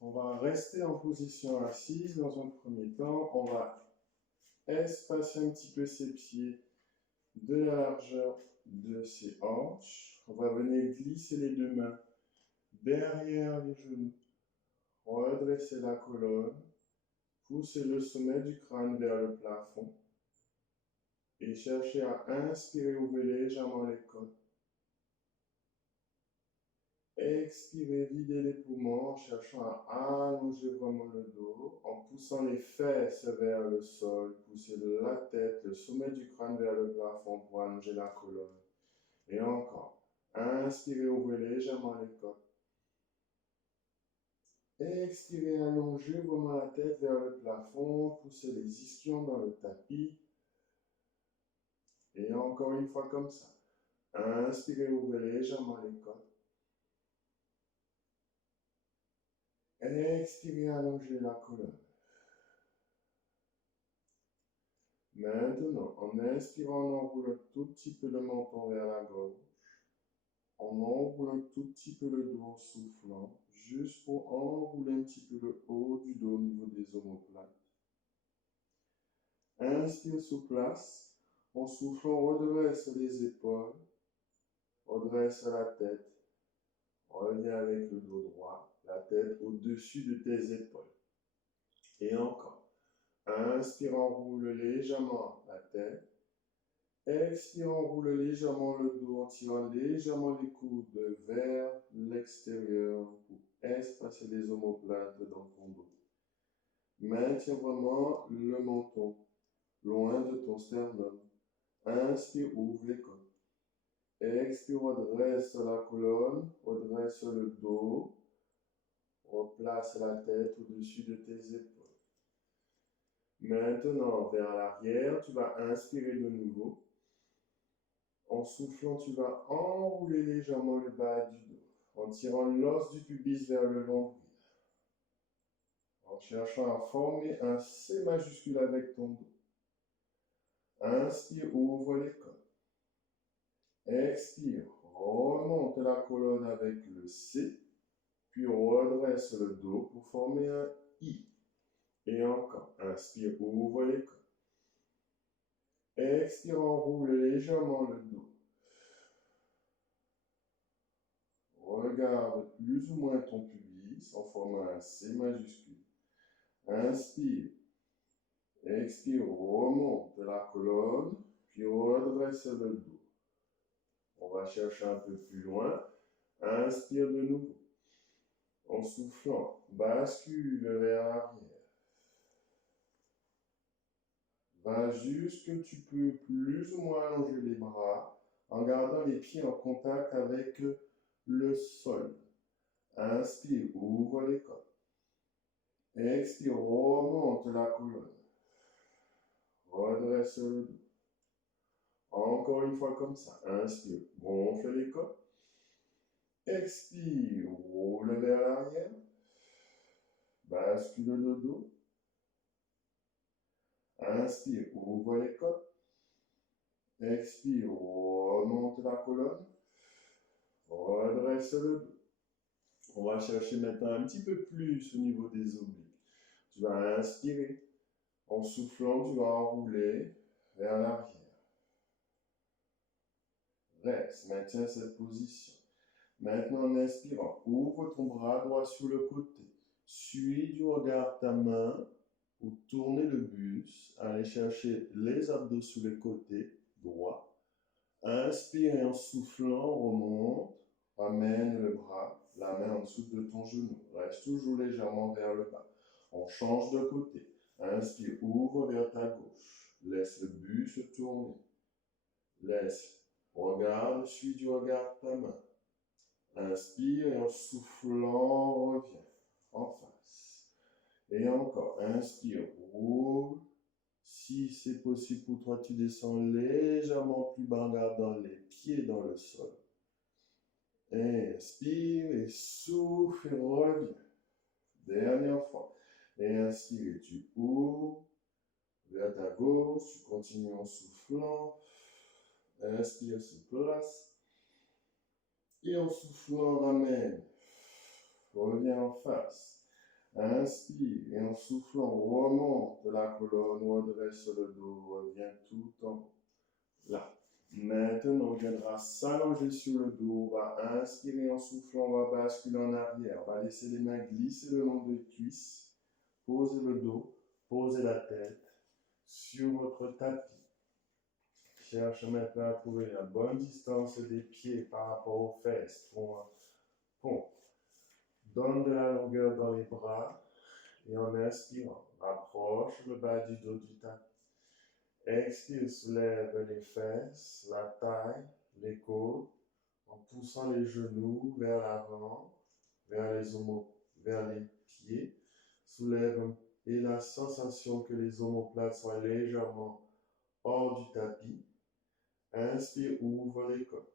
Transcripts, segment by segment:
On va rester en position assise dans un premier temps. On va espacer un petit peu ses pieds de la largeur de ses hanches. On va venir glisser les deux mains derrière les genoux. Redresser la colonne. Pousser le sommet du crâne vers le plafond. Et chercher à inspirer, ouvrir légèrement les côtes. Expirez, videz les poumons en cherchant à allonger vraiment le dos, en poussant les fesses vers le sol, poussez la tête, le sommet du crâne vers le plafond pour allonger la colonne. Et encore, inspirez, ouvrez légèrement les côtes. Expirez, allongez vraiment la tête vers le plafond, poussez les ischions dans le tapis. Et encore une fois comme ça. Inspirez, ouvrez légèrement les côtes. Expirez, allongez la colonne. Maintenant, en inspirant, on enroule un tout petit peu le menton vers la gauche. On enroule un tout petit peu le dos en soufflant, juste pour enrouler un petit peu le haut du dos au niveau des omoplates. Inspire sous place. En soufflant, redresse les épaules, redresse la tête. Reviens avec le dos droit, la tête au-dessus de tes épaules. Et encore. Inspire, enroule légèrement la tête. Expire, enroule légèrement le dos en tirant légèrement les coudes vers l'extérieur pour espacer les omoplates dans ton dos. Maintiens vraiment le menton loin de ton sternum. Inspire, ouvre les côtes. Expire, redresse la colonne, redresse le dos. Replace la tête au-dessus de tes épaules. Maintenant, vers l'arrière, tu vas inspirer de nouveau. En soufflant, tu vas enrouler légèrement le bas du dos, en tirant l'os du pubis vers le nombril. En cherchant à former un C majuscule avec ton dos. Inspire, ouvre les côtes. Expire, remonte la colonne avec le C, puis redresse le dos pour former un I. Et encore, inspire, ouvre les côtes. Expire, enroule légèrement le dos. Regarde plus ou moins ton pubis en formant un C majuscule. Inspire. Expire, remonte la colonne, puis redresse le dos. On va chercher un peu plus loin. Inspire de nouveau. En soufflant, bascule vers l'arrière. Va jusque tu peux plus ou moins allonger les bras en gardant les pieds en contact avec le sol. Inspire, ouvre les côtes. Expire, remonte la colonne. Redresse le dos. Encore une fois comme ça. Inspire, gonfle les côtes. Expire, roule vers l'arrière. Bascule le dos. Inspire, ouvre les côtes. Expire, remonte la colonne. Redresse le dos. On va chercher maintenant un petit peu plus au niveau des obliques. Tu vas inspirer. En soufflant, tu vas enrouler vers l'arrière. Reste, maintiens cette position. Maintenant, en inspirant, ouvre ton bras droit sur le côté. Suis du regard ta main pour tourner le buste. Allez chercher les abdos sur les côtés droits. Inspire et en soufflant, remonte. Ramène le bras, la main en dessous de ton genou. Reste toujours légèrement vers le bas. On change de côté. Inspire, ouvre vers ta gauche. Laisse le buste tourner. Laisse. Regarde, suis du regard ta main. Inspire et en soufflant, reviens en face. Et encore, inspire, roule. Si c'est possible pour toi, tu descends légèrement plus bas en gardant les pieds dans le sol. Inspire et souffle et reviens. Dernière fois. Et inspire et tu ouvres vers ta gauche. Tu continues en soufflant. Inspire, se place. Et en soufflant, ramène. Reviens en face. Inspire et en soufflant, remonte la colonne, redresse le dos, revient tout en haut. Là. Maintenant, on viendra s'allonger sur le dos, on va inspirer en soufflant, on va basculer en arrière, on va laisser les mains glisser le long des cuisses, poser le dos, poser la tête sur votre tapis. Cherche maintenant à trouver la bonne distance des pieds par rapport aux fesses. Bon. Donne de la longueur dans les bras et en inspirant, rapproche le bas du dos du tapis. Expire, soulève les fesses, la taille, les côtes, en poussant les genoux vers l'avant, vers les pieds. Soulève et la sensation que les omoplates soient légèrement hors du tapis. Inspire, ouvre les côtes.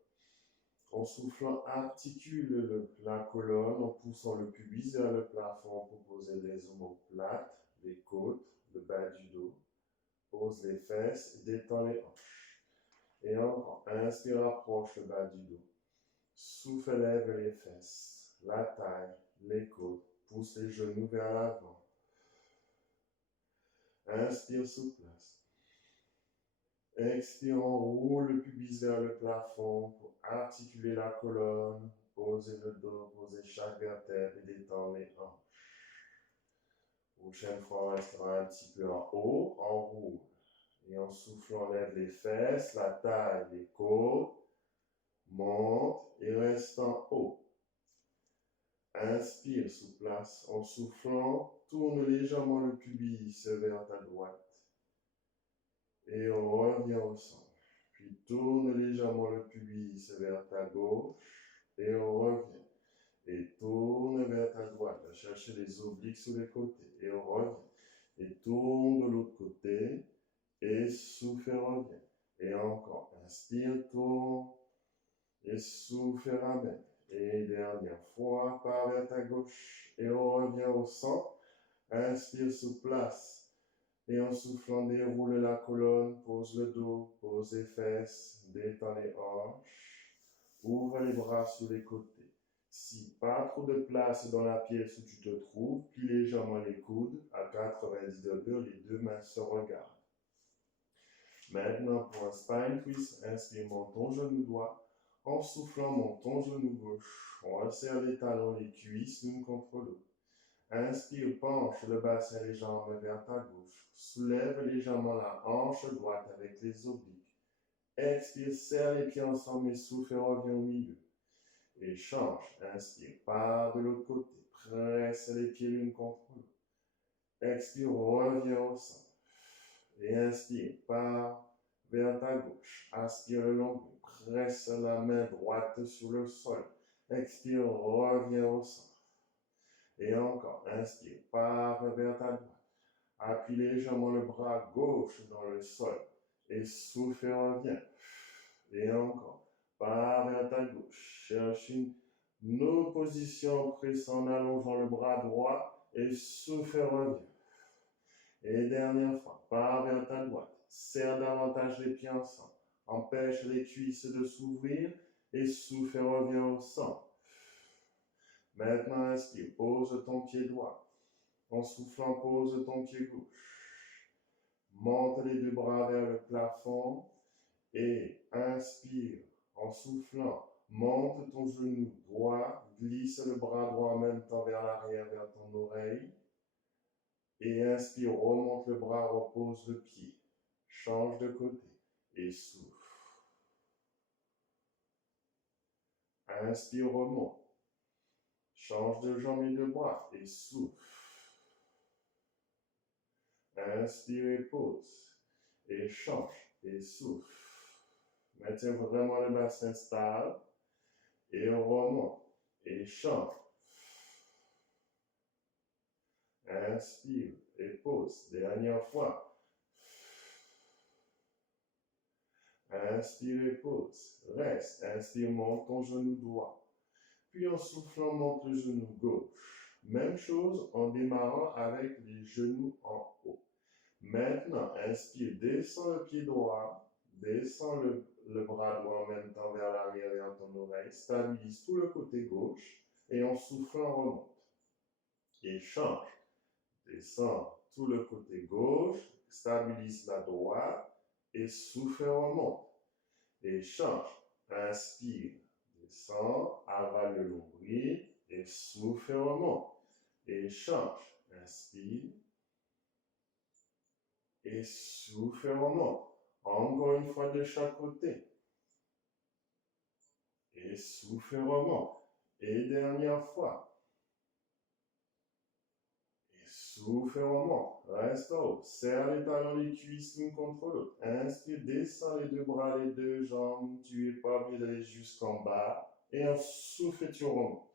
En soufflant, articule la colonne en poussant le pubis vers le plafond pour poser les omoplates, les côtes, le bas du dos. Pose les fesses et détends les hanches. Et encore, inspire, rapproche le bas du dos. Souffle, lève les fesses, la taille, les côtes. Pousse les genoux vers l'avant. Inspire, souplace. Expire, enroule le pubis vers le plafond pour articuler la colonne, poser le dos, poser chaque vertèbre et détendre les hanches. Prochaine fois, on restera un petit peu en haut, enroule. Et en soufflant, lève les fesses, la taille, les côtes, monte et reste en haut. Inspire, souplace. En soufflant, tourne légèrement le pubis vers ta droite. Et on revient au centre. Puis tourne légèrement le pubis vers ta gauche. Et on revient. Et tourne vers ta droite. Cherchez les obliques sur les côtés. Et on revient. Et tourne de l'autre côté. Et souffle et revient. Et encore. Inspire, tourne. Et souffle et ramène. Et dernière fois, part vers ta gauche. Et on revient au centre. Inspire, souplace. Et en soufflant, déroule la colonne, pose le dos, pose les fesses, détends les hanches. Ouvre les bras sur les côtés. Si pas trop de place dans la pièce où tu te trouves, plie légèrement les coudes à 90 degrés, les deux mains se regardent. Maintenant, pour un spine twist, inspire, monte ton genou droit. En soufflant, monte ton genou gauche. On resserre les talons, les cuisses l'une contre l'autre. Inspire, penche le bassin et les jambes vers ta gauche. Soulève légèrement la hanche droite avec les obliques. Expire, serre les pieds ensemble et souffle et reviens au milieu. Et change. Inspire, pars de l'autre côté. Presse les pieds l'une contre l'autre. Expire, reviens au centre. Et inspire, pars vers ta gauche. Aspire le long. Presse la main droite sur le sol. Expire, reviens au centre. Et encore, inspire, pars vers ta droite. Appuie légèrement le bras gauche dans le sol. Et souffle et reviens. Et encore, pars vers ta gauche. Cherche une opposition presse en allongeant le bras droit. Et souffle et reviens. Et dernière fois, pars vers ta droite. Serre davantage les pieds ensemble. Empêche les cuisses de s'ouvrir. Et souffle et reviens au centre. Maintenant, inspire, pose ton pied droit. En soufflant, pose ton pied gauche. Monte les deux bras vers le plafond et inspire. En soufflant, monte ton genou droit, glisse le bras droit en même temps vers l'arrière, vers ton oreille. Et inspire, remonte le bras, repose le pied. Change de côté et souffle. Inspire, remonte. Change de jambe et de bras et souffle. Inspire et pose. Et change et souffle. Maintiens vraiment le bassin stable. Et on remonte. Et change. Inspire et pose. Dernière fois. Inspire et pose. Reste. Inspire, monte ton genou droit. Puis en soufflant, monte le genou gauche. Même chose en démarrant avec les genoux en haut. Maintenant, inspire, descends le pied droit, descends le bras droit en même temps vers l'arrière, vers ton oreille, stabilise tout le côté gauche et en soufflant, remonte. et change. Descends tout le côté gauche, stabilise la droite et souffle, remonte. Et change. Inspire, descend, avale le nombril et souffle, remonte. Et change. Inspire et souffle, remonte. Encore une fois de chaque côté. Et souffle, remonte. Et dernière fois. Souffle, remonte. Reste haut. Serre les talons, les cuisses l'une contre l'autre. Inspire, descends les deux bras, les deux jambes. Tu n'es pas obligé d'aller jusqu'en bas. Et en souffle, tu remontes.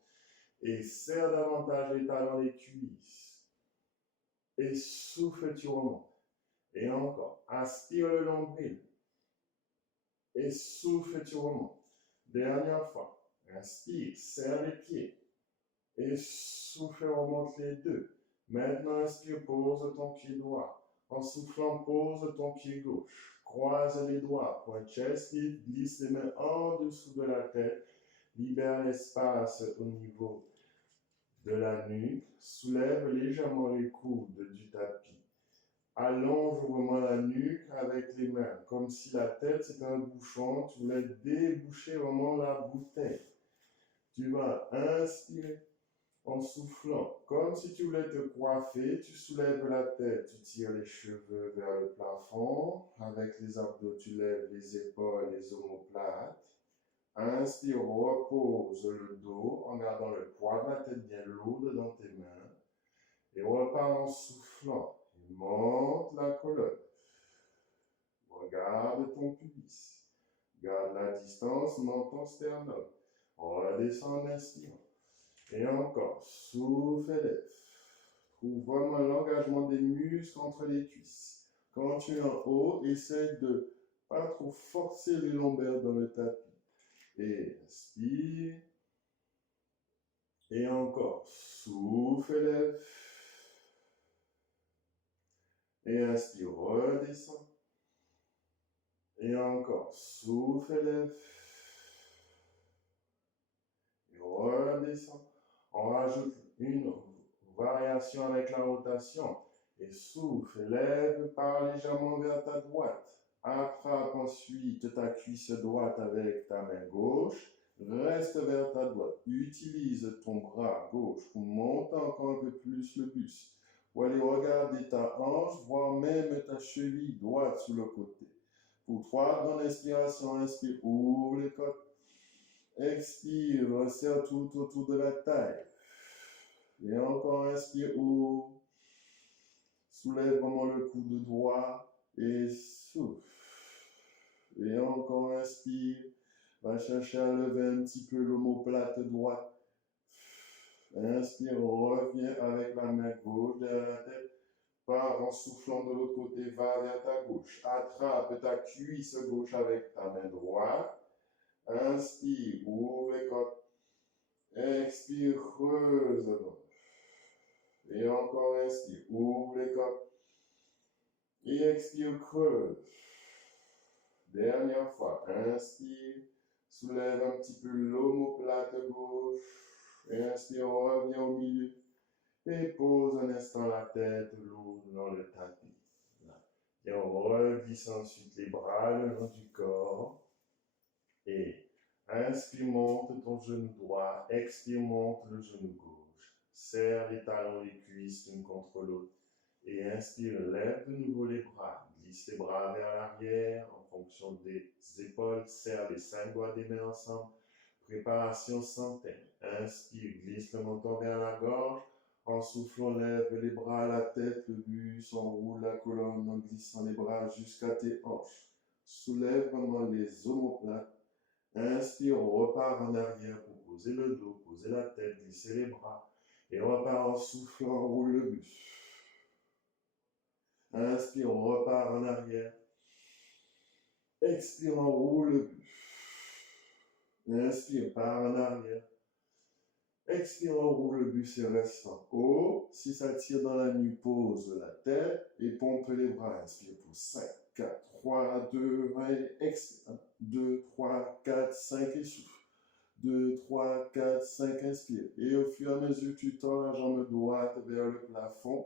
Et serre davantage les talons, les cuisses. Et souffle, tu remontes. Et encore. Aspire le nombril. Et souffle, tu remontes. Dernière fois. Inspire, serre les pieds. Et souffle, remonte les deux. Maintenant, inspire, pose ton pied droit. En soufflant, pose ton pied gauche. Croise les doigts, point chest lift, glisse les mains en dessous de la tête. Libère l'espace au niveau de la nuque. Soulève légèrement les coudes du tapis. Allonge vraiment la nuque avec les mains, comme si la tête c'était un bouchon. Tu voulais déboucher vraiment la bouteille. Tu vas inspirer. En soufflant, comme si tu voulais te coiffer, tu soulèves la tête, tu tires les cheveux vers le plafond. Avec les abdos, tu lèves les épaules, les omoplates. Inspire, repose le dos en gardant le poids de la tête bien lourde dans tes mains. Et repars en soufflant. Monte la colonne. Regarde ton pubis. Garde la distance, monte ton sternum. Redescends en inspirant. Et encore, souffle et lève. Trouve vraiment l'engagement des muscles entre les cuisses. Quand tu es en haut, essaie de ne pas trop forcer les lombaires dans le tapis. Et inspire. Et encore, souffle et lève. Et inspire, redescend. Et encore, souffle et lève. Et redescend. On rajoute une variation avec la rotation. Et souffle, lève, pars légèrement vers ta droite. Attrape ensuite ta cuisse droite avec ta main gauche. Reste vers ta droite. Utilise ton bras gauche pour monter encore un peu plus le buste. Pour aller regarder ta hanche, voire même ta cheville droite sur le côté. Pour 3 grandes inspirations, inspire, ouvre les côtes. Expire, resserre tout autour de la taille. Et encore, inspire, ouvre. Soulève vraiment le coude droit et souffle. Et encore, inspire. Va chercher à lever un petit peu l'omoplate droite. Inspire, reviens avec la main gauche derrière la tête. Pars en soufflant de l'autre côté, va vers ta gauche. Attrape ta cuisse gauche avec ta main droite. Inspire, ouvre les côtes. Expire, creuse. Et encore, inspire, ouvre les côtes. Et expire, creuse. Dernière fois, inspire, soulève un petit peu l'omoplate gauche. Et inspire, reviens au milieu. Et pose un instant la tête lourde dans le tapis. Et on reglisse ensuite les bras le long du corps. Et inspire, monte ton genou droit. Expire, monte le genou gauche. Serre les talons, les cuisses l'une contre l'autre. Et inspire, lève de nouveau les bras. Glisse les bras vers l'arrière en fonction des épaules. Serre les 5 doigts des mains ensemble. Préparation centaine. Inspire, glisse le menton vers la gorge. En soufflant, lève les bras à la tête, le buste, enroule la colonne en glissant les bras jusqu'à tes hanches. Soulève vraiment les omoplates. Inspire, repart en arrière pour poser le dos, poser la tête, glisser les bras. Et repart en soufflant, enroule le buste. Inspire, repart en arrière. Expire, enroule le buste. Inspire, part en arrière. Expire, enroule le buste et reste en haut. Si ça tire dans la nuit, pose la tête et pompe les bras. Inspire pour 5, 4, 3, 2, 1 et expire. 1, 2, 3, 4, 5 et souffle. 2, 3, 4, 5, inspire. Et au fur et à mesure, tu tends la jambe droite vers le plafond.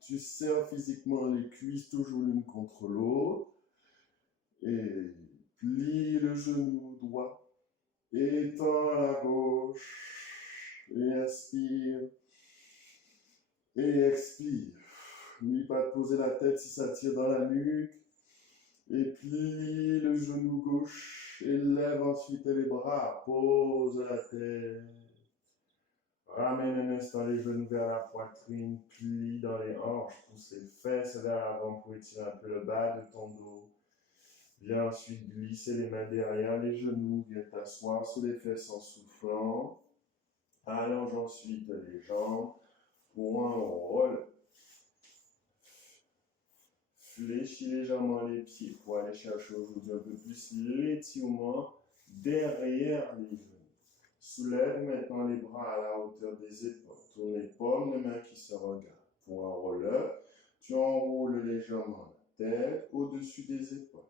Tu serres physiquement les cuisses toujours l'une contre l'autre. Et plie le genou droit. Étends à la gauche. Et inspire. Et expire. N'oublie pas de poser la tête si ça tire dans la nuque. Et plie le genou gauche. Et lève ensuite les bras. Pose la tête. Ramène un instant les genoux vers la poitrine. Plie dans les hanches. Pousse les fesses vers l'avant pour étirer un peu le bas de ton dos. Viens ensuite glisser les mains derrière les genoux. Viens t'asseoir sous les fesses en soufflant. Allonge ensuite les jambes pour un roll. Fléchis légèrement les pieds pour aller chercher aujourd'hui un peu plus l'étirement derrière les genoux. Soulève maintenant les bras à la hauteur des épaules. Tourne les paumes de main qui se regardent. Pour un roll-up, tu enroules légèrement la tête au-dessus des épaules.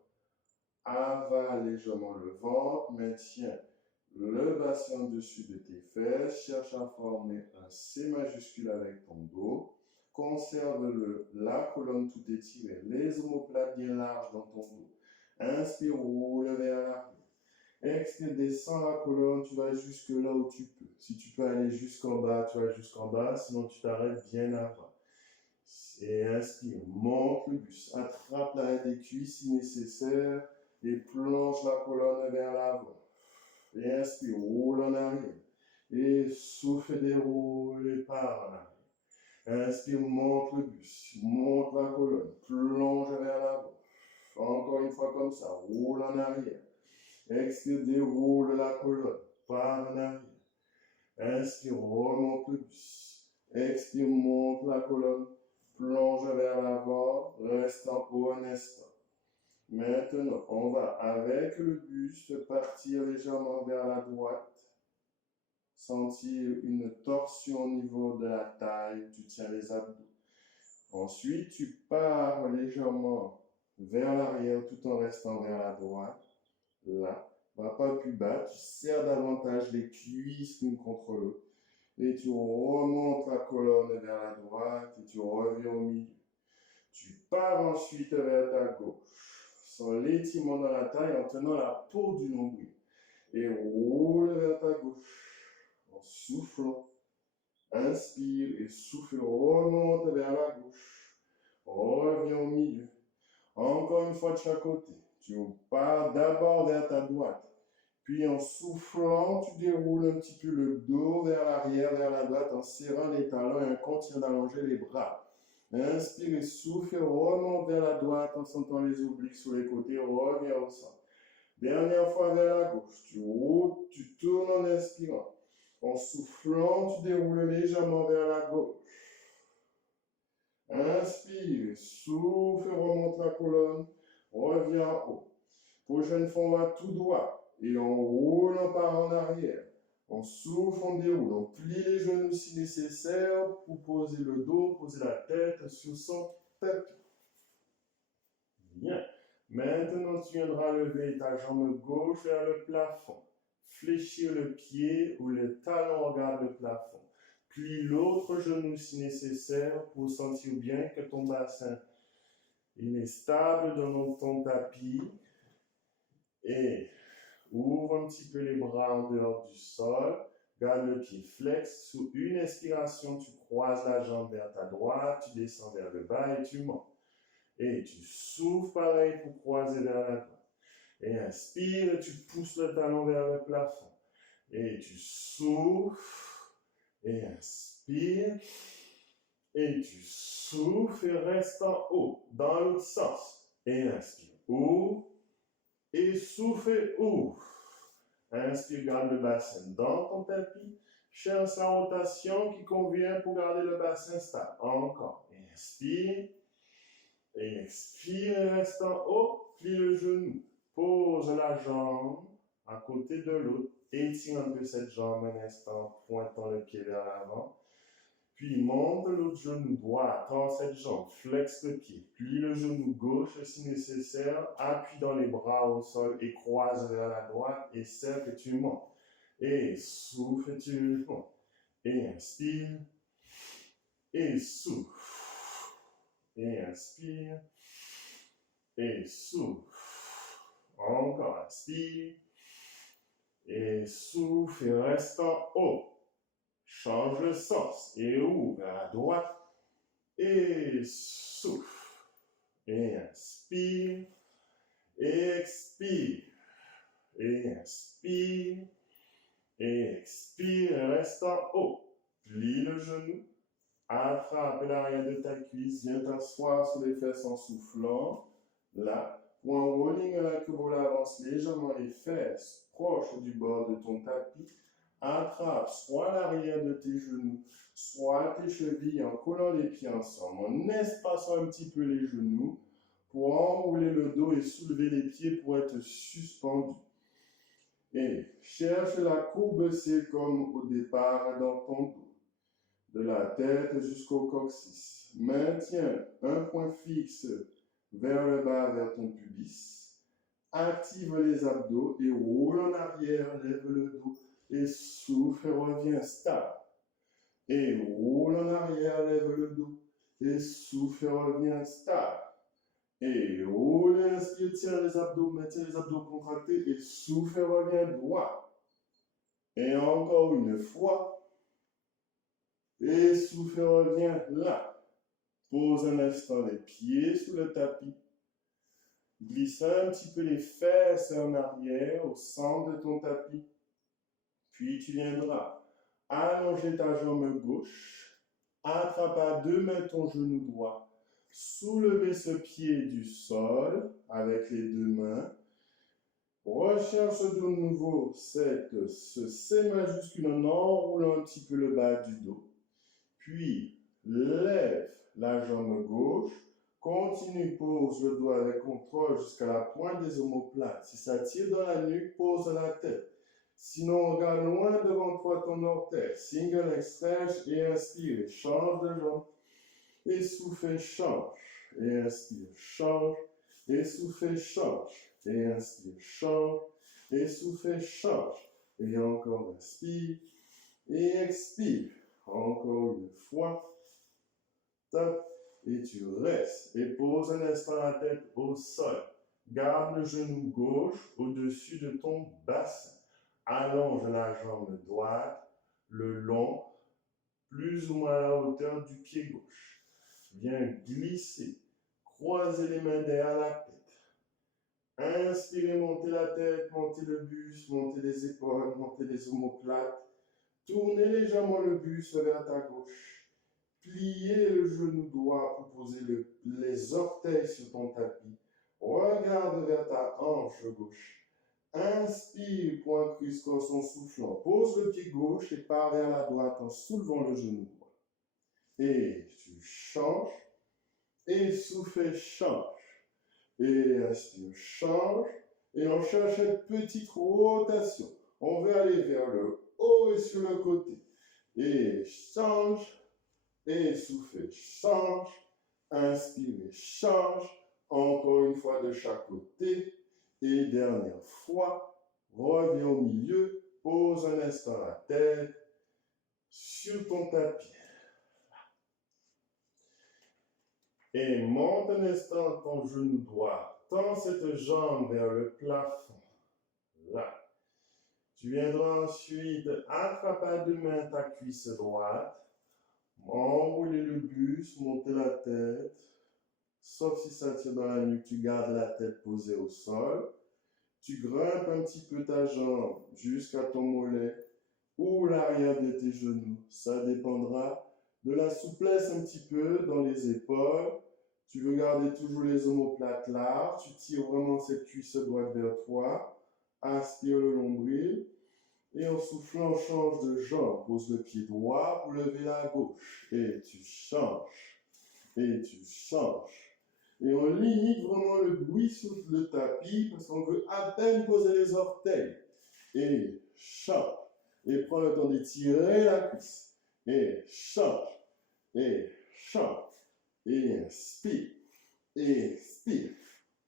Avale légèrement le ventre, maintiens le bassin au-dessus de tes fesses, cherche à former un C majuscule avec ton dos. Conserve la colonne tout étirée, les omoplates bien larges dans ton dos. Inspire, roule vers l'arrière. Expire, descends la colonne, tu vas jusque là où tu peux. Si tu peux aller jusqu'en bas, tu vas jusqu'en bas, sinon tu t'arrêtes bien avant. Et inspire, monte le buste, attrape l'arrêt des cuisses si nécessaire et plonge la colonne vers l'avant. Et inspire, roule en arrière. Et souffle et déroule et pars en arrière. Inspire, monte le buste, monte la colonne, plonge vers l'avant. Encore une fois comme ça, roule en arrière. Expire, déroule la colonne, pars en arrière. Inspire, remonte le buste. Expire, monte la colonne, plonge vers l'avant, reste en haut un instant. Maintenant, on va avec le buste partir légèrement vers la droite. Sentir une torsion au niveau de la taille, tu tiens les abdos. Ensuite, tu pars légèrement vers l'arrière tout en restant vers la droite. Là, va pas plus bas, tu serres davantage les cuisses l'une contre l'autre. Et tu remontes la colonne vers la droite et tu reviens au milieu. Tu pars ensuite vers ta gauche, sans l'étirement dans la taille en tenant la peau du nombril. Et roule vers ta gauche, en soufflant. Inspire et souffle, remonte vers la gauche. Reviens au milieu. Encore une fois de chaque côté. Tu pars d'abord vers ta droite. Puis en soufflant, tu déroules un petit peu le dos vers l'arrière, vers la droite, en serrant les talons et en continuant d'allonger les bras. Inspire et souffle, remonte vers la droite en sentant les obliques sur les côtés, reviens au centre. Dernière fois vers la gauche, tu roules, tu tournes en inspirant. En soufflant, tu déroules légèrement vers la gauche. Inspire, souffle, remonte la colonne, reviens en haut. Prochaine fois, on va tout droit. Et on roule, on part en arrière. On souffle, on déroule. On plie les genoux si nécessaire pour poser le dos, poser la tête sur son tapis. Bien. Maintenant, tu viendras lever ta jambe gauche vers le plafond. Fléchir le pied ou le talon regarde le plafond. Plie l'autre genou si nécessaire pour sentir bien que ton bassin est stable dans ton tapis. Et ouvre un petit peu les bras en dehors du sol. Garde le pied flex. Sous une expiration, tu croises la jambe vers ta droite. Tu descends vers le bas et tu montes. Et tu souffles pareil pour croiser vers la droite. Et inspire, tu pousses le talon vers le plafond. Et tu souffles. Et inspire. Et tu souffles et reste en haut. Dans l'autre sens. Et inspire. Ouvre. Et souffle et ouvre. Inspire, garde le bassin dans ton tapis. Cherche la rotation qui convient pour garder le bassin stable. Encore. Inspire. Et expire et reste en haut. Plie le genou. Pose la jambe à côté de l'autre. Étire un peu cette jambe un instant, pointant le pied vers l'avant. Puis monte l'autre genou droit, tends cette jambe, flexe le pied, plie le genou gauche si nécessaire, appuie dans les bras au sol et croise vers la droite et serre que tu montes. Et souffle, tu le fond. Et inspire. Et souffle. Et inspire. Et souffle. Encore, inspire. Et souffle et reste en haut. Change le sens et ouvre à droite. Et souffle. Et inspire. Et expire. Et inspire. Et expire. Et reste en haut. Plie le genou. Attrape l'arrière de ta cuisse. Viens t'asseoir sur les fesses en soufflant. Là. Ou en rolling à la queue, avance légèrement les fesses proches du bord de ton tapis. Attrape soit l'arrière de tes genoux, soit tes chevilles en collant les pieds ensemble, en espaçant un petit peu les genoux pour enrouler le dos et soulever les pieds pour être suspendu. Et cherche la courbe C comme au départ dans ton dos, de la tête jusqu'au coccyx. Maintiens un point fixe vers le bas, vers ton pubis. Active les abdos et roule en arrière, lève le dos. Et souffle et reviens stable. Et roule en arrière, lève le dos. Et souffle et reviens stable. Et roule, inspire, tire les abdos, maintiens les abdos contractés. Et souffle et reviens droit. Et encore une fois. Et souffle et reviens là. Pose un instant les pieds sous le tapis. Glisse un petit peu les fesses en arrière au centre de ton tapis. Puis tu viendras allonger ta jambe gauche, attrape à deux mains ton genou droit, soulever ce pied du sol avec les deux mains, recherche de nouveau ce C majuscule en enroulant un petit peu le bas du dos, puis lève la jambe gauche, continue, pose le doigt avec contrôle jusqu'à la pointe des omoplates. Si ça tire dans la nuque, pose la tête. Sinon, regarde loin devant toi ton orteil. Single leg stretch et inspire. Change de jambe. Et souffle, change. Et inspire, change. Et souffle, change. Et inspire, change. Et souffle, change. Et encore inspire. Et expire. Encore une fois. Top. Et tu restes. Et pose un instant la tête au sol. Garde le genou gauche au-dessus de ton bassin. Allonge la jambe droite le long, plus ou moins à la hauteur du pied gauche. Viens glisser, croiser les mains derrière la tête. Inspirez, montez la tête, montez le buste, montez les épaules, montez les omoplates. Tournez légèrement le buste vers ta gauche. Pliez le genou droit pour poser les orteils sur ton tapis. Regarde vers ta hanche gauche. Inspire pour un criss-cross en soufflant. Pose le pied gauche et pars vers la droite en soulevant le genou droit. Et tu changes. Et souffle, change. Et inspire, change. Et on cherche une petite rotation. On va aller vers le haut et sur le côté. Et change. Et souffle, change. Inspire, change. Encore une fois de chaque côté. Et dernière fois, reviens au milieu, pose un instant la tête sur ton tapis. Et monte un instant ton genou droit. Tends cette jambe vers le plafond. Là. Tu viendras ensuite attraper à deux mains ta cuisse droite. Enrouler le buste, monter la tête. Sauf si ça tire dans la nuque, tu gardes la tête posée au sol. Tu grimpes un petit peu ta jambe jusqu'à ton mollet ou l'arrière de tes genoux. Ça dépendra de la souplesse un petit peu dans les épaules. Tu veux garder toujours les omoplates larges. Tu tires vraiment cette cuisse droite vers toi. Aspire le nombril. Et en soufflant, change de jambe. Pose le pied droit pour lever la gauche. Et tu changes. Et tu changes. Et on limite vraiment le bruit sur le tapis parce qu'on veut à peine poser les orteils. Et change. Et prends le temps d'étirer la cuisse. Et change. Et change. Et inspire. Et expire.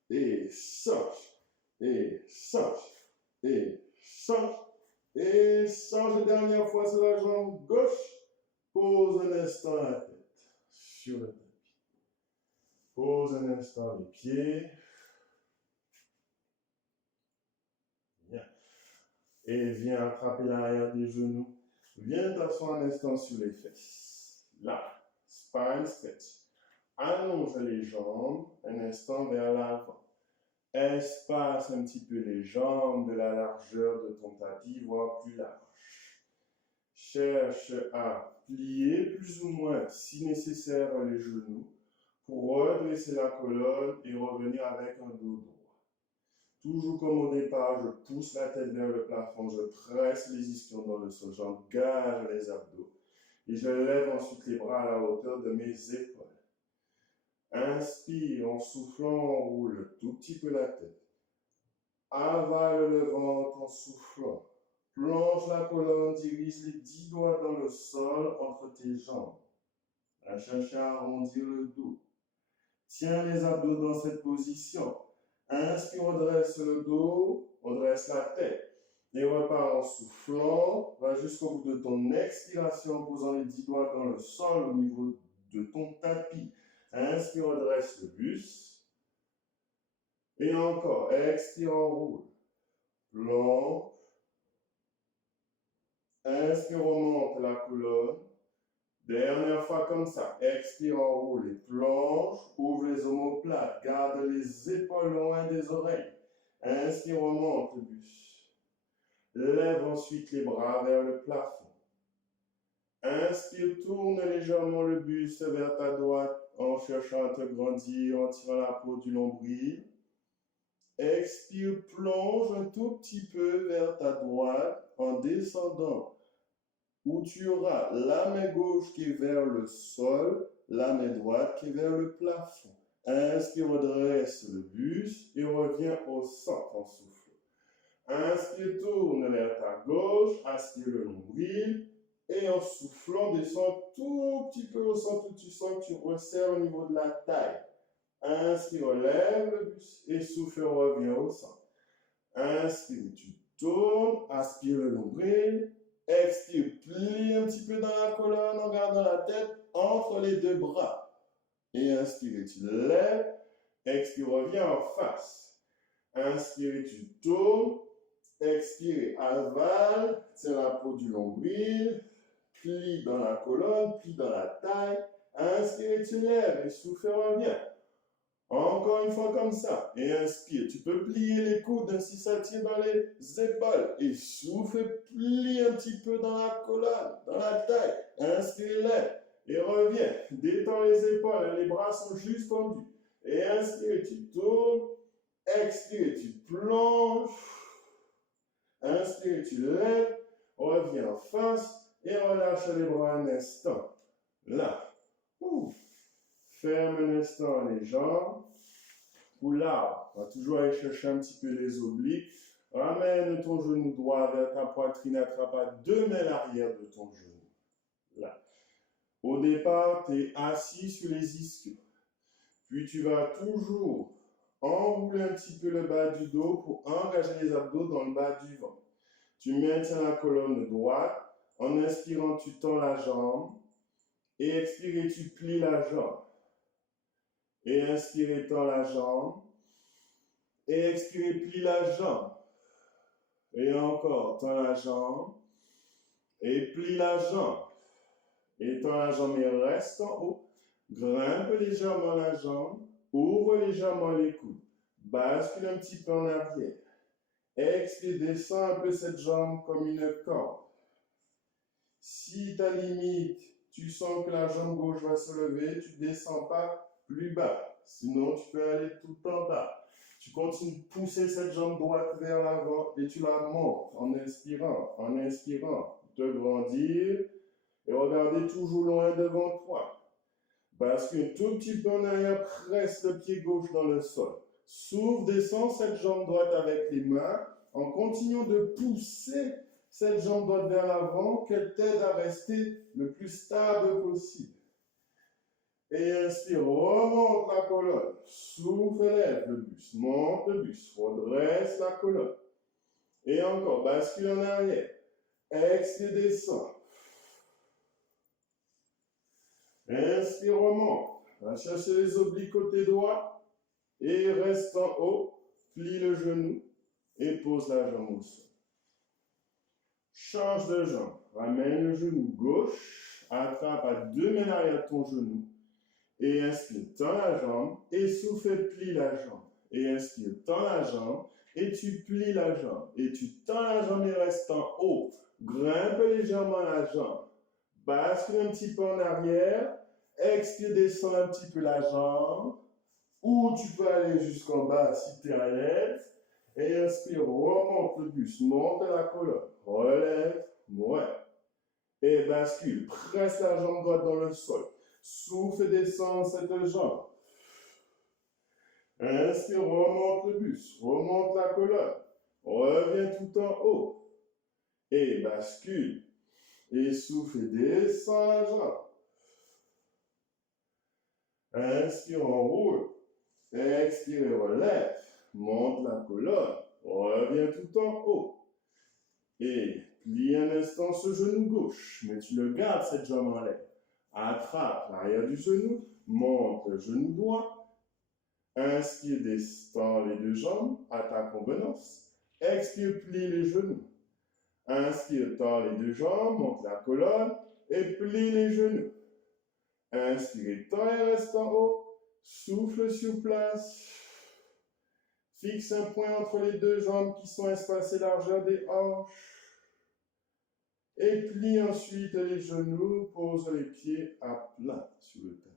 Et change. Et change. Et change. Et change dernière fois sur la jambe gauche. Pose un instant la tête sur le tapis. Pose un instant les pieds. Bien. Et viens attraper l'arrière des genoux. Viens t'asseoir un instant sur les fesses. Là, spine stretch. Allonge les jambes un instant vers l'avant. Espace un petit peu les jambes de la largeur de ton tapis, voire plus large. Cherche à plier plus ou moins, si nécessaire, les genoux pour redresser la colonne et revenir avec un dos droit. Toujours comme au départ, je pousse la tête vers le plafond, je presse les ischions dans le sol, j'engage les abdos et je lève ensuite les bras à la hauteur de mes épaules. Inspire en soufflant, on roule tout petit peu la tête. Avale le ventre en soufflant. Plonge la colonne, dirige les 10 doigts dans le sol entre tes jambes. Cherche à arrondir le dos. Tiens les abdos dans cette position. Inspire, redresse le dos, redresse la tête. Et repars en soufflant. Va jusqu'au bout de ton expiration en posant les 10 doigts dans le sol au niveau de ton tapis. Inspire, redresse le buste. Et encore, expire, en roule. Plonge. Inspire, remonte la colonne. Dernière fois comme ça. Expire, enroule et plonge. Ouvre les omoplates. Garde les épaules loin des oreilles. Inspire, remonte le buste. Lève ensuite les bras vers le plafond. Inspire, tourne légèrement le buste vers ta droite en cherchant à te grandir, en tirant la peau du nombril. Expire, plonge un tout petit peu vers ta droite en descendant, où tu auras la main gauche qui est vers le sol, la main droite qui est vers le plafond. Inspire, redresse le buste et reviens au centre en soufflant. Inspire, tourne vers ta gauche, aspire le nombril et en soufflant, descends tout petit peu au centre où tu sens que tu resserres au niveau de la taille. Inspire, lève le buste et souffle, reviens au centre. Inspire, tu tournes, aspire le nombril. Expire, plie un petit peu dans la colonne en gardant la tête entre les deux bras. Et inspire, tu lèves. Expire, reviens en face. Inspire, tu tournes. Expire, avale. Tiens la peau du nombril. Plie dans la colonne, plie dans la taille. Inspire, tu lèves et souffle, reviens. Encore une fois comme ça. Et inspire. Tu peux plier les coudes si ça tire dans les épaules. Et souffle, plie un petit peu dans la colonne, dans la taille. Inspire, lève. Et reviens. Détends les épaules. Les bras sont juste tendus. Et inspire, tu tournes. Expire, tu plonges. Inspire, tu lèves. Reviens en face. Et relâche les bras un instant. Là. Ouf. Ferme un instant les jambes. Ou là, on va toujours aller chercher un petit peu les obliques. Ramène ton genou droit vers ta poitrine, attrape à 2 mains l'arrière de ton genou. Là. Au départ, tu es assis sur les ischios. Puis tu vas toujours enrouler un petit peu le bas du dos pour engager les abdos dans le bas du ventre. Tu maintiens la colonne droite. En inspirant, tu tends la jambe. Et expirez, tu plies la jambe. Et inspirez, tends la jambe. Et expirez, plie la jambe. Et encore, tends la jambe. Et plie la jambe. Et tends la jambe et reste en haut. Grimpe légèrement la jambe. Ouvre légèrement les coudes. Bascule un petit peu en arrière. Expire, descends un peu cette jambe comme une corde. Si ta limite, tu sens que la jambe gauche va se lever, tu ne descends pas plus bas. Sinon, tu peux aller tout en bas. Tu continues de pousser cette jambe droite vers l'avant et tu la montes en inspirant, te grandir et regarder toujours loin devant toi. Bascule un tout petit peu en arrière, presse le pied gauche dans le sol. Souffle, descends cette jambe droite avec les mains en continuant de pousser cette jambe droite vers l'avant, qu'elle t'aide à rester le plus stable possible. Et inspire, remonte la colonne, souffle, lève le buste, monte le buste, redresse la colonne. Et encore, bascule en arrière. Expire, descend. Inspire, remonte. Va chercher les obliques côté droit et reste en haut. Plie le genou et pose la jambe au sol. Change de jambe. Ramène le genou gauche. Attrape à 2 mains derrière ton genou. Et inspire, tends la jambe. Et souffle, plie la jambe. Et inspire, tends la jambe. Et tu plies la jambe. Et tu tends la jambe et reste en haut. Grimpe légèrement la jambe. Bascule un petit peu en arrière. Expire, descends un petit peu la jambe. Ou tu peux aller jusqu'en bas si tu es à l'aise. Et inspire, remonte le buste, monte la colonne. Relève, ouais. Et bascule, presse la jambe droite dans le sol. Souffle et descends cette jambe. Inspire, remonte le buste, remonte la colonne. Reviens tout en haut. Et bascule. Et souffle et descends la jambe. Inspire, enroule. Expire et relève. Monte la colonne. Reviens tout en haut. Et plie un instant ce genou gauche. Mais tu le gardes cette jambe en l'air. Attrape l'arrière du genou. Monte le genou droit. Inspire, descends les deux jambes à ta convenance. Expire, plie les genoux. Inspire, tends les deux jambes, monte la colonne et plie les genoux. Inspire, tends et reste en haut. Souffle sur place. Fixe un point entre les deux jambes qui sont espacées largeur des hanches. Et plie ensuite les genoux. Pose les pieds à plat sur le tapis.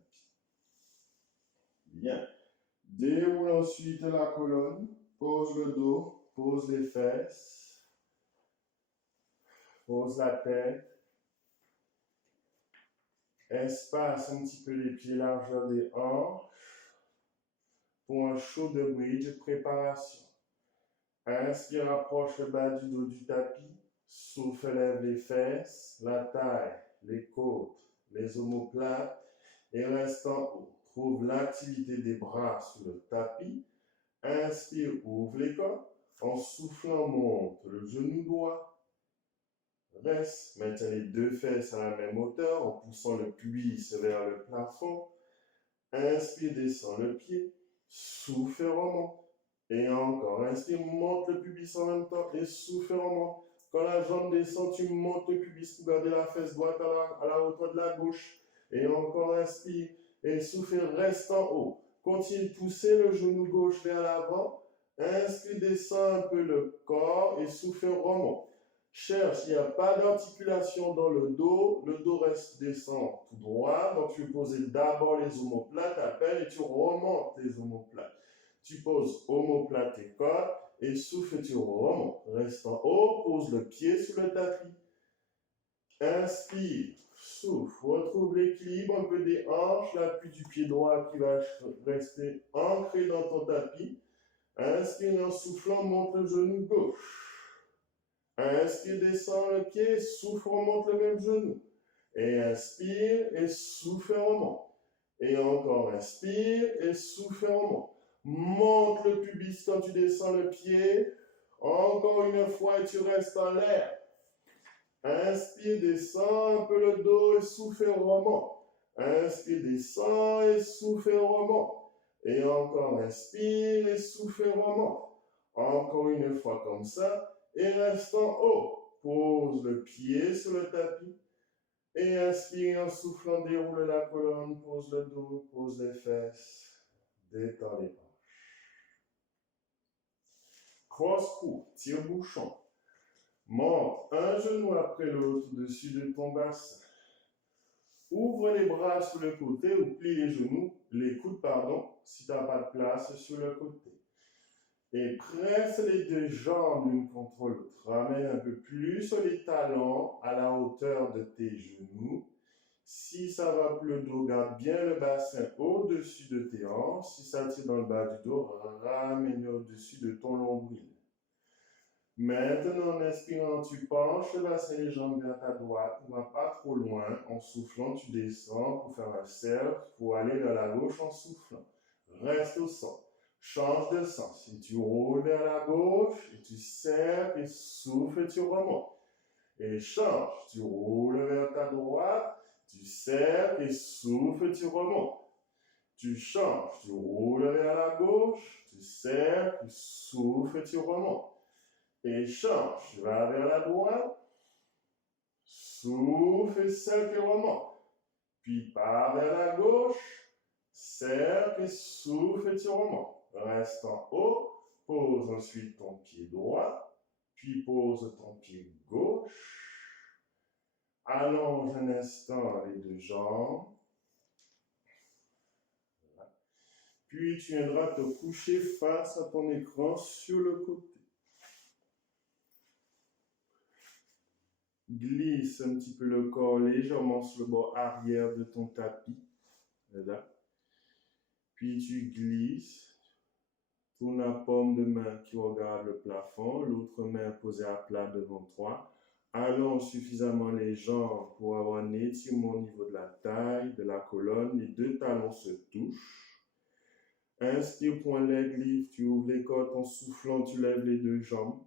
Bien. Déroule ensuite la colonne. Pose le dos. Pose les fesses. Pose la tête. Espace un petit peu les pieds largeur des hanches. Pour un shoulder bridge, préparation. Inspire, approche le bas du dos du tapis. Souffle, lève les fesses, la taille, les côtes, les omoplates et reste en haut. Trouve l'activité des bras sur le tapis. Inspire, ouvre les côtes. En soufflant, monte le genou droit. Reste. Maintiens les deux fesses à la même hauteur en poussant le pubis vers le plafond. Inspire, descends le pied. Souffle, remonte. Et encore, inspire, monte le pubis en même temps et souffle, remonte. Quand la jambe descend, tu montes le pubis pour garder la fesse droite à la hauteur de la gauche. Et encore, inspire et souffle, reste en haut. Continue de pousser le genou gauche vers l'avant. Inspire, descends un peu le corps et souffle, remonte. Cherche, il n'y a pas d'articulation dans le dos reste descend tout droit, donc tu poses d'abord les omoplates à peine et tu remontes les omoplates. Tu poses omoplate et côte et souffle et tu remontes. Reste en haut, pose le pied sur le tapis. Inspire, souffle, retrouve l'équilibre un peu des hanches, l'appui du pied droit qui va rester ancré dans ton tapis. Inspire en soufflant, monte le genou gauche. Inspire, descend le pied, souffle, remonte le même genou. Et inspire et souffle, remonte. Et encore, inspire et souffle, remonte. Monte le pubis quand tu descends le pied. Encore une fois et tu restes en l'air. Inspire, descends un peu le dos et souffle, remonte. Inspire, descends et souffle, remonte. Et encore, inspire et souffle, remonte. Encore une fois comme ça. Et reste en haut. Pose le pied sur le tapis. Et inspire en soufflant, déroule la colonne, pose le dos, pose les fesses. Détends les hanches. Cross-cou, tire-bouchon. Monte un genou après l'autre au-dessus de ton bassin. Ouvre les bras sur le côté ou plie les coudes, si tu n'as pas de place sur le côté. Et presse les deux jambes l'une contre l'autre. Ramène un peu plus les talons à la hauteur de tes genoux. Si ça va plus le dos, garde bien le bassin au-dessus de tes hanches. Si ça tire dans le bas du dos, ramène au-dessus de ton nombril. Maintenant, en inspirant, tu penches le bassin et les jambes vers ta droite. Ne va pas trop loin. En soufflant, tu descends pour faire un cercle, pour aller vers la gauche en soufflant. Reste au centre. Change de sens. Et tu roules vers la gauche, et tu serres, et souffles, et tu remontes. Et change. Tu roules vers ta droite, tu serres et souffles, tu remontes. Tu changes, tu roules vers la gauche, tu serres, tu souffles, tu remontes. Et change, tu vas vers la droite, souffle et serre et remonte. Puis pars vers la gauche, serre et souffle et tu remontes. Reste en haut, pose ensuite ton pied droit, puis pose ton pied gauche. Allonge un instant les deux jambes. Puis tu viendras te coucher face à ton écran sur le côté. Glisse un petit peu le corps légèrement sur le bord arrière de ton tapis. Là. Puis tu glisses. Tourne la paume de main qui regarde le plafond, l'autre main posée à plat devant toi. Allonge suffisamment les jambes pour avoir un étirement au niveau de la taille, de la colonne. Les deux talons se touchent. Inspire pour un leg lift, tu ouvres les côtes en soufflant, tu lèves les deux jambes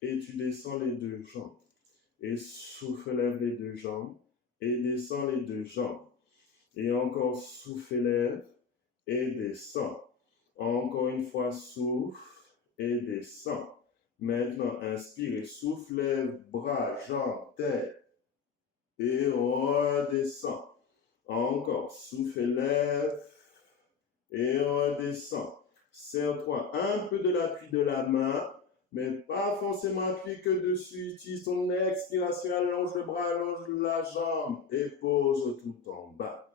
et tu descends les deux jambes. Et souffle, lève les deux jambes et descends les deux jambes. Et encore souffle, lève et descends. Encore une fois, souffle et descends. Maintenant, inspire et souffle, lève, bras, jambes, tête et redescends. Encore, souffle, lève et redescends. Serre-toi un peu de l'appui de la main, mais pas forcément appuyer que dessus. Utilise ton expiration, allonge le bras, allonge la jambe et pose tout en bas.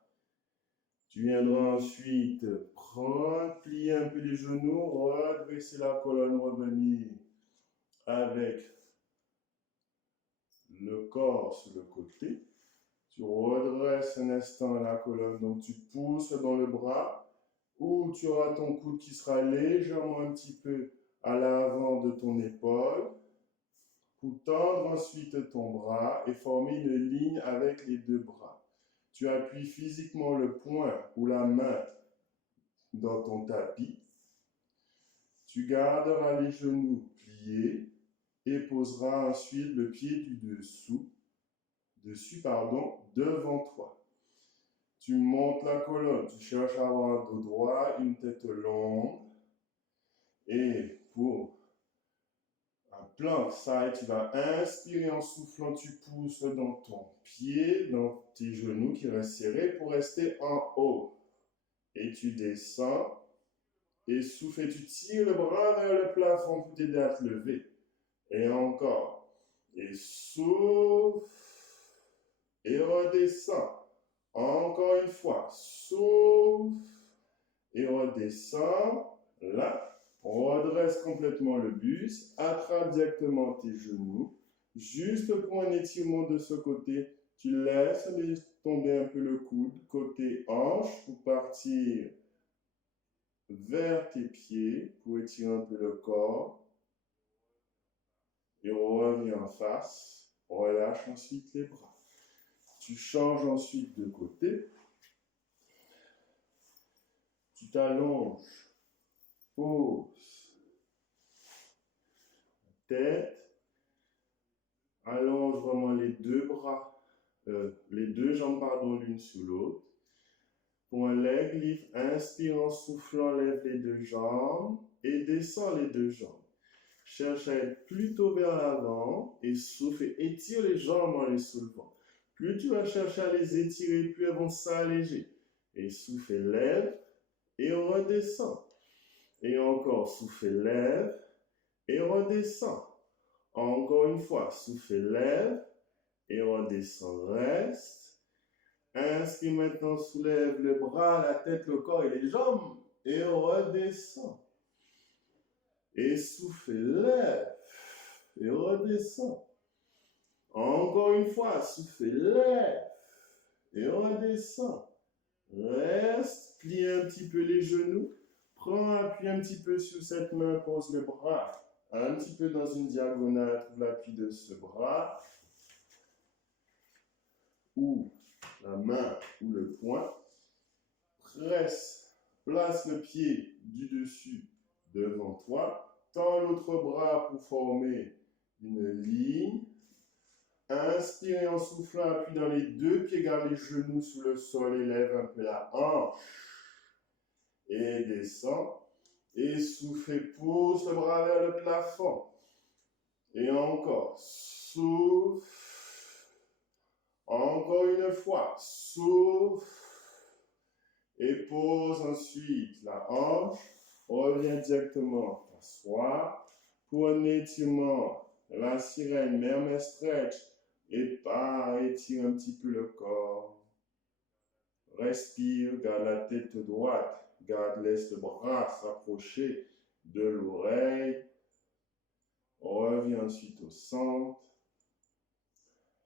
Tu viendras ensuite prendre, plier un peu les genoux, redresser la colonne, revenir avec le corps sur le côté. Tu redresses un instant la colonne, donc tu pousses dans le bras, ou tu auras ton coude qui sera légèrement un petit peu à l'avant de ton épaule, pour tendre ensuite ton bras et former une ligne avec les deux bras. Tu appuies physiquement le poing ou la main dans ton tapis. Tu garderas les genoux pliés et poseras ensuite le pied du dessus, devant toi. Tu montes la colonne, tu cherches à avoir un dos droit, une tête longue. Et pour un plank side, tu vas inspirer en soufflant, tu pousses dans ton pied, dans tes genoux qui restent serrés pour rester en haut. Et tu descends et souffle et tu tires le bras vers le plafond pour t'aider à te lever. Et encore. Et souffle et redescends. Encore une fois. Souffle et redescends. Là. Redresse complètement le buste. Attrape directement tes genoux. Juste pour un étirement de ce côté, tu laisses tomber un peu le coude côté hanche pour partir vers tes pieds pour étirer un peu le corps. Et reviens en face. Relâche ensuite les bras. Tu changes ensuite de côté. Tu t'allonges. Pose. Tête. Allonge vraiment les deux bras. Les deux jambes, l'une sur l'autre. Pour un leg lift, inspire en soufflant, lève les deux jambes et descends les deux jambes. Cherche à être plutôt vers l'avant et souffle et étire les jambes en les soulevant. Plus tu vas chercher à les étirer, plus elles vont s'alléger. Et souffle et lève et redescends. Et encore, souffle et lève et redescends. Encore une fois, souffle et lève et redescends. Reste. Inspire maintenant, soulève les bras, la tête, le corps et les jambes et redescends. Et souffle, lève et redescends. Encore une fois, souffle, lève et redescends. Reste, plie un petit peu les genoux. Prends appui un petit peu sur cette main, pose le bras un petit peu dans une diagonale, trouve l'appui de ce bras. Ou la main ou le poing. Presse, place le pied du dessus devant toi. Tends l'autre bras pour former une ligne. Inspirez en soufflant, appuie dans les deux pieds, garde les genoux sous le sol, élève un peu la hanche. Et descend. Et souffle, pousse le bras vers le plafond. Et encore, souffle. Encore une fois, souffle. Et pose ensuite la hanche. Reviens directement, t'asseoir. Pour un étirement, la sirène, même un stretch. Et pas étire un petit peu le corps. Respire, garde la tête droite. Garde, laisse le bras s'approcher de l'oreille. Reviens ensuite au centre.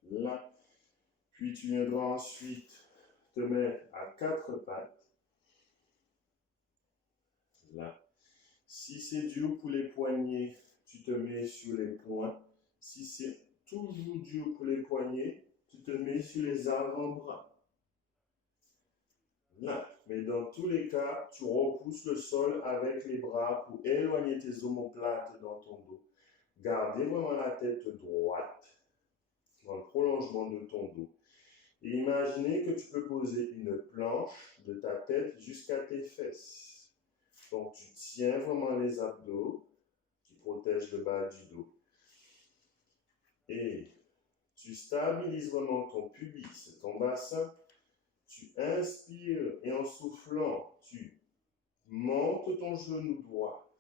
Là. Puis tu viendras ensuite te mettre à quatre pattes. Là. Si c'est dur pour les poignets, tu te mets sur les poings. Si c'est toujours dur pour les poignets, tu te mets sur les avant-bras. Là. Mais dans tous les cas, tu repousses le sol avec les bras pour éloigner tes omoplates dans ton dos. Gardez vraiment la tête droite dans le prolongement de ton dos. Et imaginez que tu peux poser une planche de ta tête jusqu'à tes fesses. Donc, tu tiens vraiment les abdos qui protègent le bas du dos. Et tu stabilises vraiment ton pubis, ton bassin. Tu inspires et en soufflant, tu montes ton genou droit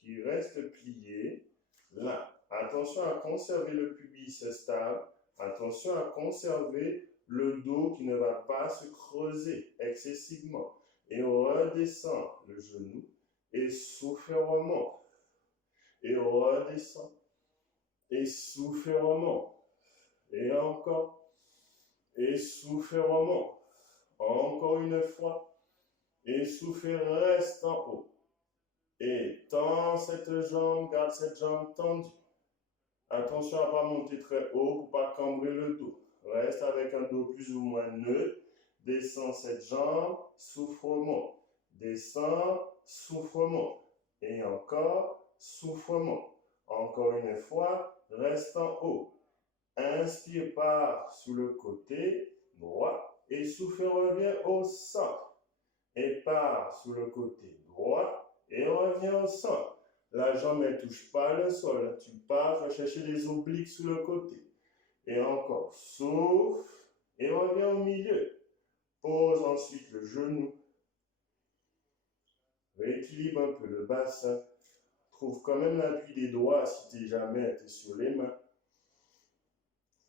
qui reste plié. Là, attention à conserver le pubis stable. Attention à conserver le dos qui ne va pas se creuser excessivement. Et on redescend le genou et souffle et remonte. Et on redescend et souffle et remonte. Et encore. Et souffle et remonte. Encore une fois. Et souffle et reste en haut. Et tends cette jambe, garde cette jambe tendue. Attention à ne pas monter très haut pour ne pas cambrer le dos. Reste avec un dos plus ou moins neutre. Descends cette jambe, souffle, remonte. Descends, souffle, remonte. Et encore, souffle, remonte. Encore une fois, reste en haut. Inspire par sous le côté droit et souffle, reviens au centre. Et part sous le côté droit et reviens au centre. La jambe ne touche pas le sol. Tu pars, tu vas chercher les obliques sous le côté. Et encore, souffle et reviens au milieu. Pose ensuite le genou. Rééquilibre un peu le bassin. Trouve quand même l'appui des doigts si tu n'es jamais sur les mains.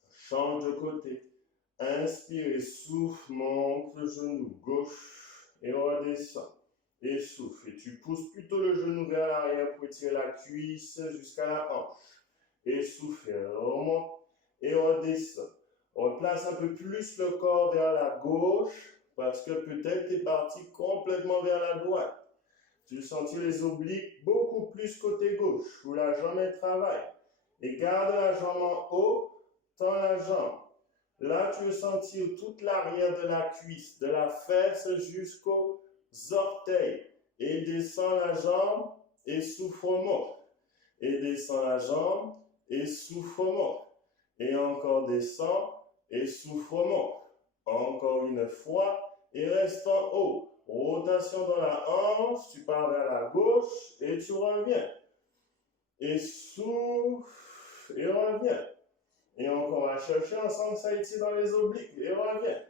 Change de côté. Inspire et souffle, monte le genou gauche et redescend. Et souffle. Et tu pousses plutôt le genou vers l'arrière pour étirer la cuisse jusqu'à la hanche. Et souffle, remonte et redescend. Replace un peu plus le corps vers la gauche parce que peut-être tu es parti complètement vers la droite. Tu sens les obliques beaucoup plus côté gauche où la jambe travaille. Et garde la jambe en haut, tends la jambe. Là, tu veux sentir toute l'arrière de la cuisse, de la fesse jusqu'aux orteils. Et descends la jambe et souffle, remonte. Et descends la jambe et souffle, remonte. Et encore descends et souffle, remonte. Encore une fois et reste en haut. Rotation dans la hanche, tu pars vers la gauche et tu reviens. Et souffle et reviens. Et encore, on va chercher ensemble ça ici dans les obliques et reviens.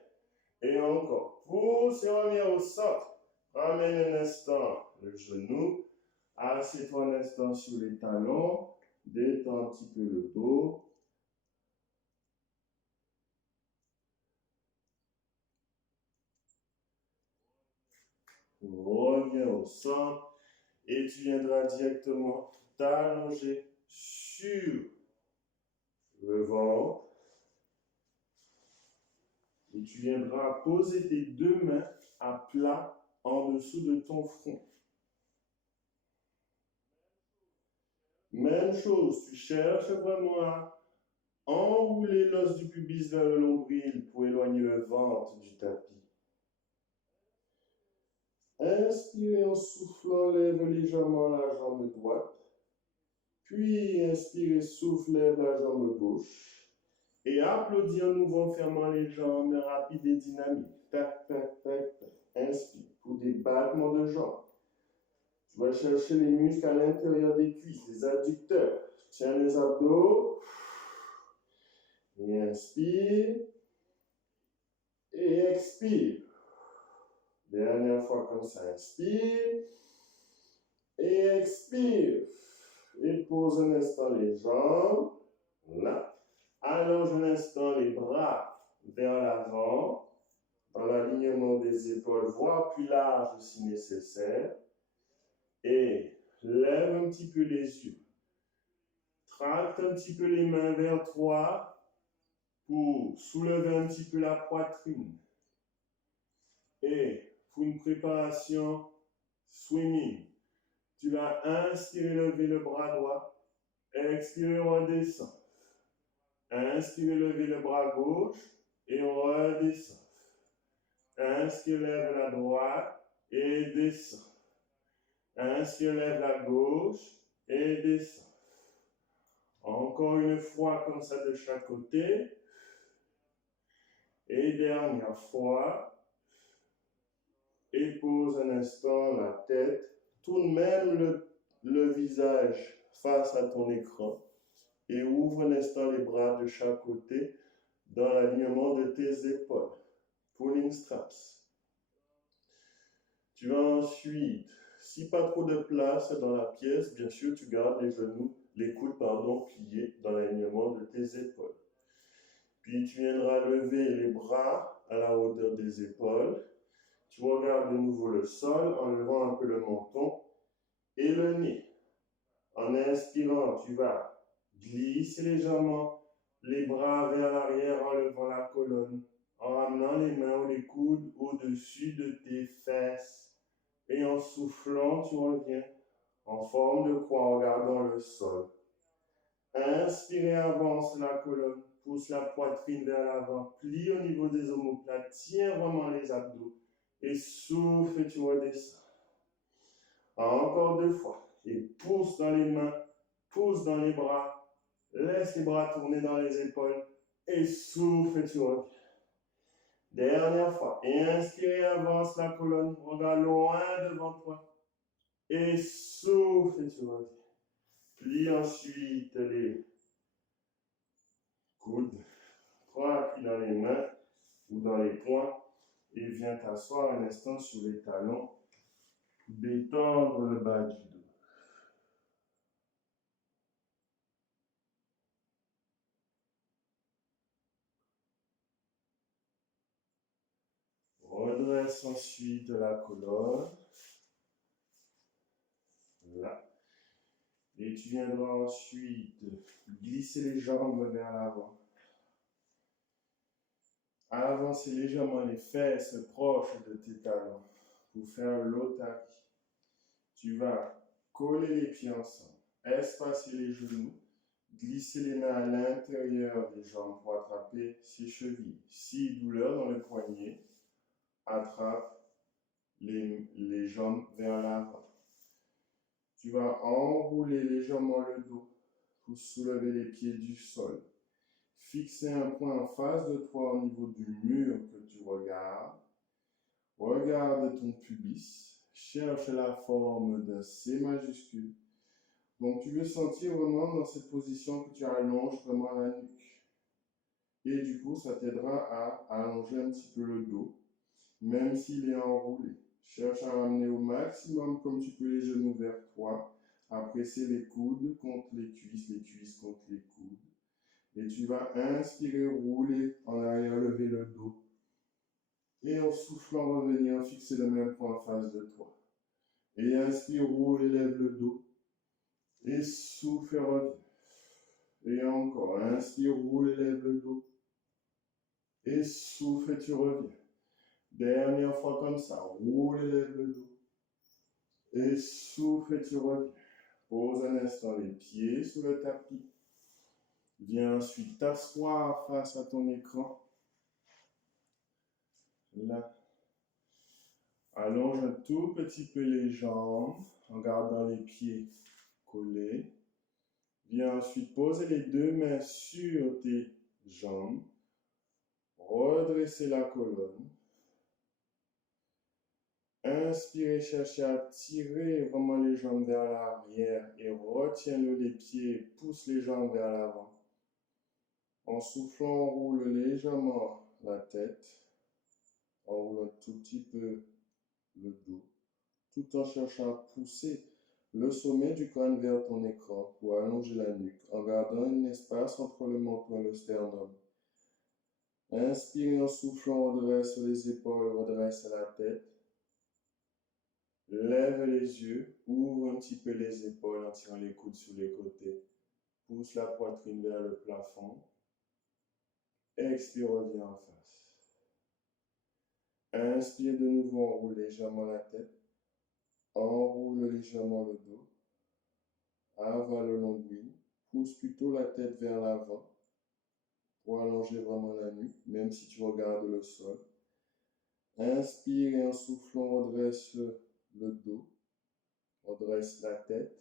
Et encore, pousse et reviens au centre. Ramène un instant le genou. Assieds-toi un instant sur les talons. Détends un petit peu le dos. Reviens au centre. Et tu viendras directement t'allonger sur le ventre. Et tu viendras poser tes deux mains à plat en dessous de ton front. Même chose, tu cherches vraiment à enrouler l'os du pubis vers le nombril pour éloigner le ventre du tapis. Inspire en soufflant, lève légèrement la jambe droite. Puis inspire et souffle, lève la jambe gauche. Et applaudis à nouveau en fermant les jambes, rapide et dynamique. Tac, tac, tac, tac. Inspire pour des battements de jambes. Tu vas chercher les muscles à l'intérieur des cuisses, les adducteurs. Tiens les abdos. Et inspire. Et expire. Dernière fois comme ça. Inspire. Et expire. Et pose un instant les jambes. Là. Allonge un instant les bras vers l'avant. Dans l'alignement des épaules, voire plus large si nécessaire. Et lève un petit peu les yeux. Tracte un petit peu les mains vers toi pour soulever un petit peu la poitrine. Et pour une préparation swimming, tu vas inspirer, lever le bras droit. Expirer, redescend. Inspire, lever le bras gauche et redescend. Inspire, lève la droite et descend. Inspire, lève la gauche et descend. Encore une fois comme ça de chaque côté. Et dernière fois. Et pose un instant la tête. Tourne même le visage face à ton écran. Et ouvre un instant les bras de chaque côté dans l'alignement de tes épaules. Pulling straps. Tu vas ensuite, si pas trop de place dans la pièce, bien sûr, tu gardes les coudes pliés dans l'alignement de tes épaules. Puis tu viendras lever les bras à la hauteur des épaules. Tu regardes de nouveau le sol en levant un peu le menton et le nez. En inspirant, tu vas glisser légèrement les bras vers l'arrière en levant la colonne, en ramenant les mains ou les coudes au-dessus de tes fesses. Et en soufflant, tu reviens en forme de croix en regardant le sol. Inspire, avance la colonne, pousse la poitrine vers l'avant, plie au niveau des omoplates, tiens vraiment les abdos et souffle et tu redescends. Encore 2 fois. Et pousse dans les mains, pousse dans les bras, laisse les bras tourner dans les épaules et souffle et tu reviens. Dernière fois. Et inspire, avance la colonne, regarde loin devant toi. Et souffle et tu reviens. Plie ensuite les coudes. Prends appui dans les mains ou dans les poings et viens t'asseoir un instant sur les talons. Détendre le bas du dos. Redresse ensuite la colonne. Là. Et tu viendras ensuite glisser les jambes vers l'avant. Avancer légèrement les fesses proches de tes talons pour faire l'otaki. Tu vas coller les pieds ensemble, espacer les genoux, glisser les mains à l'intérieur des jambes pour attraper ses chevilles. Si douleur dans le poignet, attrape les jambes vers l'avant. Tu vas enrouler légèrement le dos pour soulever les pieds du sol. Fixer un point en face de toi au niveau du mur que tu regardes. Regarde ton pubis. Cherche la forme d'un C majuscule. Donc tu veux sentir vraiment dans cette position que tu allonges vraiment la nuque. Et du coup, ça t'aidera à allonger un petit peu le dos, même s'il est enroulé. Cherche à ramener au maximum comme tu peux les genoux vers toi, à presser les coudes contre les cuisses contre les coudes. Et tu vas inspirer, rouler en arrière, lever le dos. Et en soufflant, revenir, fixer le même point en face de toi. Et inspire, roule, lève le dos. Et souffle, reviens. Et encore, inspire, roule, lève le dos. Et souffle, et tu reviens. Dernière fois comme ça, roule, lève le dos. Et souffle, et tu reviens. Pose un instant les pieds sur le tapis. Viens ensuite t'asseoir face à ton écran. Là. Allonge un tout petit peu les jambes en gardant les pieds collés. Viens ensuite poser les 2 mains sur tes jambes. Redressez la colonne. Inspirez, cherchez à tirer vraiment les jambes vers l'arrière et retiens-le les pieds, pousse les jambes vers l'avant. En soufflant, on roule légèrement la tête, on roule un tout petit peu le dos, tout en cherchant à pousser le sommet du crâne vers ton écran pour allonger la nuque, en gardant un espace entre le menton et le sternum. Inspire en soufflant, redresse les épaules, redresse la tête. Lève les yeux, ouvre un petit peu les épaules en tirant les coudes sur les côtés. Pousse la poitrine vers le plafond. Expire, reviens en face. Inspire de nouveau, enroule légèrement la tête. Enroule légèrement le dos. Avale le nombril. Pousse plutôt la tête vers l'avant pour allonger vraiment la nuque, même si tu regardes le sol. Inspire et en soufflant, redresse le dos. Redresse la tête.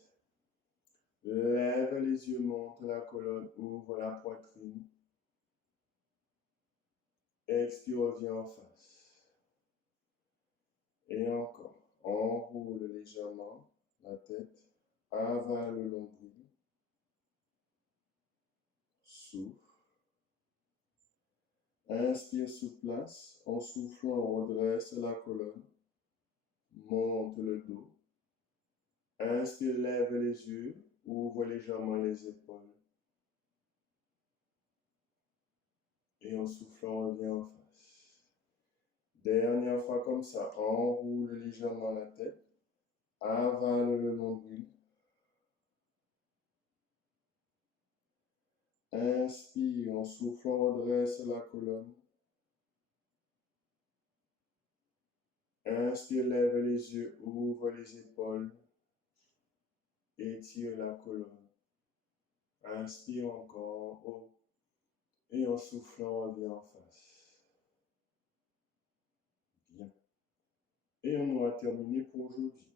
Lève les yeux, monte la colonne, ouvre la poitrine. Expire, reviens en face. Et encore. Enroule légèrement la tête. Avale le nombril. Souffle. Inspire sous place. En soufflant, on redresse la colonne. Monte le dos. Inspire, lève les yeux. Ouvre légèrement les épaules. Et en soufflant, on revient en face. Dernière fois comme ça. Enroule légèrement la tête. Avale le nombril. Inspire, en soufflant, redresse la colonne. Inspire, lève les yeux, ouvre les épaules. Étire la colonne. Inspire encore haut. Et en soufflant, reviens en face. Bien. Et on aura terminé pour aujourd'hui.